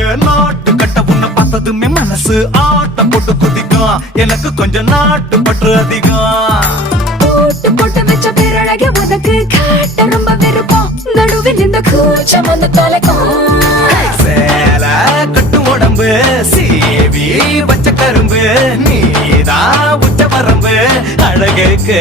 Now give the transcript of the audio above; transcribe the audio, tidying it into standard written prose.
ஏன் நாட்டு கட்ட உன்னை பார்த்ததுமே மனசு ஆட்டம் போட்டு குதிக்கும். எனக்கு கொஞ்சம் நாட்டு பற்று அதிகம். போட்டு போட்டு வச்ச பேரழக உனக்கு காட்ட ரொம்ப விருப்பம். நடுவில் இந்த கூச்சம் வந்து தொலைக்கும். சேல கட்டு உடம்பு சீவி வச்ச கரும்பு நீதான் உச்ச வரம்பு அழகுக்கு.